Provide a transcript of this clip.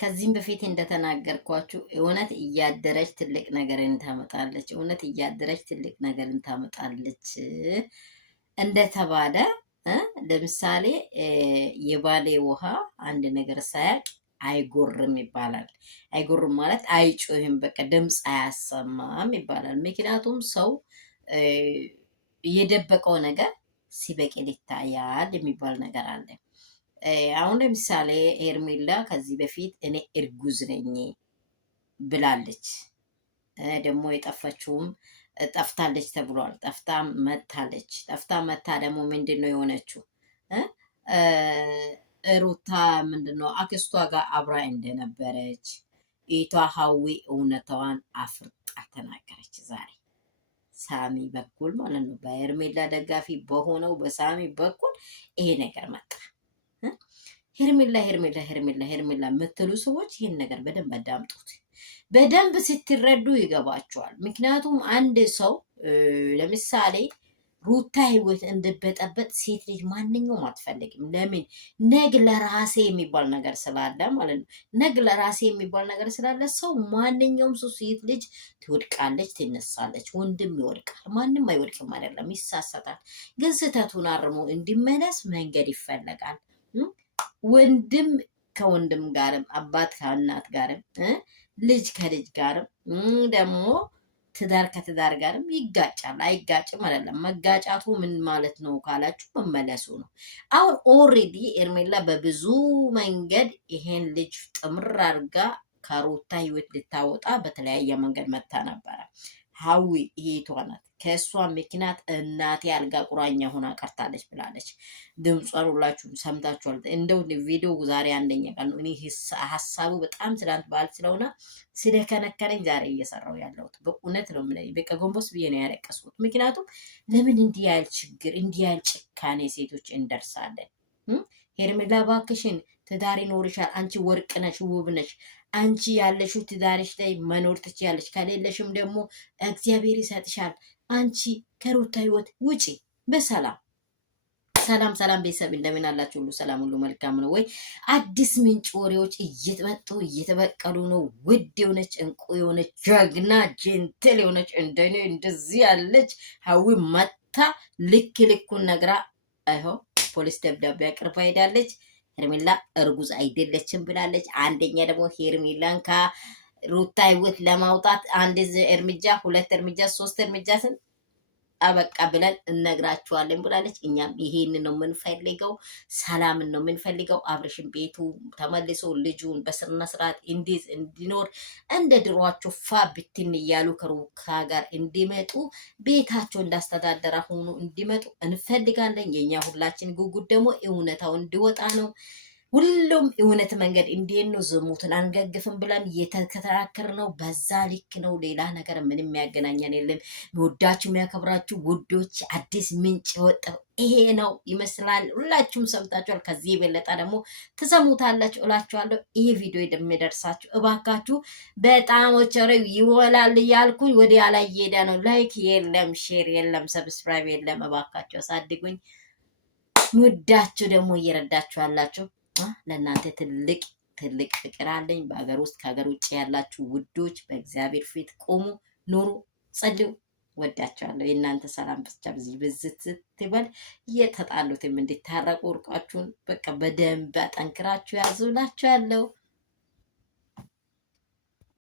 ከዚህም በፊት እንደተናገርኳችሁ እውነት እያደረች ትልቅ ነገርን ታመጣለች። እውነት እያደረች ትልቅ ነገርን ታመጣለች እንደተባለ ለምሳሌ የባሌ ውሃ አንድ ነገር ሳያቅ አይጎርም ይባላል። አይጎርም ማለት አይጮህም፣ በቃ ድምፅ አያሰማም ይባላል። ምክንያቱም ሰው የደበቀው ነገር ሲበቅል ይታያል የሚባል ነገር አለ። አሁን ለምሳሌ ሄርሜላ ከዚህ በፊት እኔ እርጉዝ ነኝ ብላለች። ደግሞ የጠፈችውም ጠፍታለች ተብሏል። ጠፍታ መታለች። ጠፍታ መታ ደግሞ ምንድን ነው የሆነችው? ሩታ ምንድን ነው አክስቷ ጋር አብራ እንደነበረች ኢቷ ሀዊ እውነታዋን አፍርጣ ተናገረች። ዛሬ ሳሚ በኩል ማለት ነው፣ በሄርሜላ ደጋፊ በሆነው በሳሚ በኩል ይሄ ነገር መጣ። ሄርሜላ ሄርሜላ ሄርሜላ ሄርሜላ የምትሉ ሰዎች ይህን ነገር በደንብ አዳምጡት። በደንብ ስትረዱ ይገባቸዋል። ምክንያቱም አንድ ሰው ለምሳሌ ሩታ ህይወት እንድበጠበጥ ሴት ልጅ ማንኛውም አትፈልግም። ለምን? ነግ ለራሴ የሚባል ነገር ስላለ ማለት ነው። ነግ ለራሴ የሚባል ነገር ስላለ ሰው ማንኛውም ሰው ሴት ልጅ ትወድቃለች፣ ትነሳለች፣ ወንድም ይወድቃል። ማንም አይወድቅም አይደለም፣ ይሳሳታል። ግን ስህተቱን አርሞ እንዲመለስ መንገድ ይፈለጋል። ወንድም ከወንድም ጋርም አባት ከእናት ጋርም ልጅ ከልጅ ጋርም ደግሞ ትዳር ከትዳር ጋርም ይጋጫል። አይጋጭም አይደለም። መጋጫቱ ምን ማለት ነው ካላችሁ መመለሱ ነው። አሁን ኦሬዲ ሄርሜላ በብዙ መንገድ ይሄን ልጅ ጥምር አድርጋ ከሩታ ህይወት ልታወጣ በተለያየ መንገድ መታ ነበረ። ሀዊ ይሄቷ ናት። ከእሷ ምክንያት እናቴ አልጋ ቁራኛ ሆና ቀርታለች ብላለች። ድምጿን ሁላችሁም ሰምታችኋል። እንደው ቪዲዮ ዛሬ አንደኛ ቀን ነው። እኔ ሀሳቡ በጣም ትናንት በዓል ስለሆነ ስለከነከነኝ ዛሬ እየሰራው ያለሁት በእውነት ነው። ምን በቃ ጎንበስ ብዬ ነው ያለቀስኩት። ምክንያቱም ለምን እንዲህ ያህል ችግር እንዲህ ያህል ጭካኔ ሴቶች እንደርሳለን? ሄርሜላ እባክሽን ትዳር ይኖርሻል። አንቺ ወርቅ ነሽ፣ ውብ ነሽ። አንቺ ያለሽው ትዳርሽ ላይ መኖር ትችያለሽ። ከሌለሽም ደግሞ እግዚአብሔር ይሰጥሻል። አንቺ ከሩታ ህይወት ውጪ በሰላም። ሰላም ሰላም ቤተሰብ እንደምን አላችሁ? ሁሉ ሰላም፣ ሁሉ መልካም ነው ወይ? አዲስ ምንጭ ወሬዎች እየተመጡ እየተበቀሉ ነው። ውድ የሆነች እንቁ የሆነች ጀግና ጀንትል የሆነች እንደኔ እንደዚህ ያለች ሀዊ መታ ልክ ልኩን ነግራ አይሆ ፖሊስ ደብዳቤ አቅርባ ሄዳለች። ሄርሜላ እርጉዝ አይደለችም ብላለች። አንደኛ ደግሞ ሄርሜላን ከሩታ ህይወት ለማውጣት አንድ እርምጃ፣ ሁለት እርምጃ፣ ሶስት እርምጃ አበቃ ብለን እነግራችኋለን ብላለች። እኛም ይሄንን ነው የምንፈልገው፣ ሰላምን ነው የምንፈልገው። አብርሽን ቤቱ ተመልሶ ልጁን በስነ ስርዓት እንዲኖር እንደ ድሯቸው ፋ ብትን እያሉ ከሩታ ጋር እንዲመጡ ቤታቸው እንዳስተዳደረ ሆኖ እንዲመጡ እንፈልጋለን። የኛ ሁላችን ጉጉት ደግሞ እውነታው እንዲወጣ ነው። ሁሉም እውነት መንገድ እንዴት ነው? ዝሙትን አንገግፍም ብለን እየተከራከር ነው። በዛ ልክ ነው። ሌላ ነገር ምንም የሚያገናኘን የለም። የሚወዳችሁ የሚያከብራችሁ ውዶች፣ አዲስ ምንጭ የወጣው ይሄ ነው ይመስላል። ሁላችሁም ሰምታችኋል። ከዚህ የበለጠ ደግሞ ትሰሙታላችሁ እላችኋለሁ። ይሄ ቪዲዮ የሚደርሳችሁ እባካችሁ በጣም ወቸረው ይወላል እያልኩኝ ወዲያ ላይ እየሄደ ነው። ላይክ የለም፣ ሼር የለም፣ ሰብስክራይብ የለም። እባካችሁ አሳድጉኝ። ውዳችሁ ደግሞ እየረዳችሁ ያላችሁ ለእናንተ ትልቅ ትልቅ ፍቅር አለኝ። በሀገር ውስጥ ከሀገር ውጭ ያላችሁ ውዶች በእግዚአብሔር ፊት ቆሙ፣ ኑሩ፣ ጸልዩ። ወዳችኋለሁ። የእናንተ ሰላም ብቻ ብዝት ስትበል እየተጣሉትም እንዲታረቁ እርቃችሁን በቃ በደንብ አጠንክራችሁ ያዙላችኋለሁ።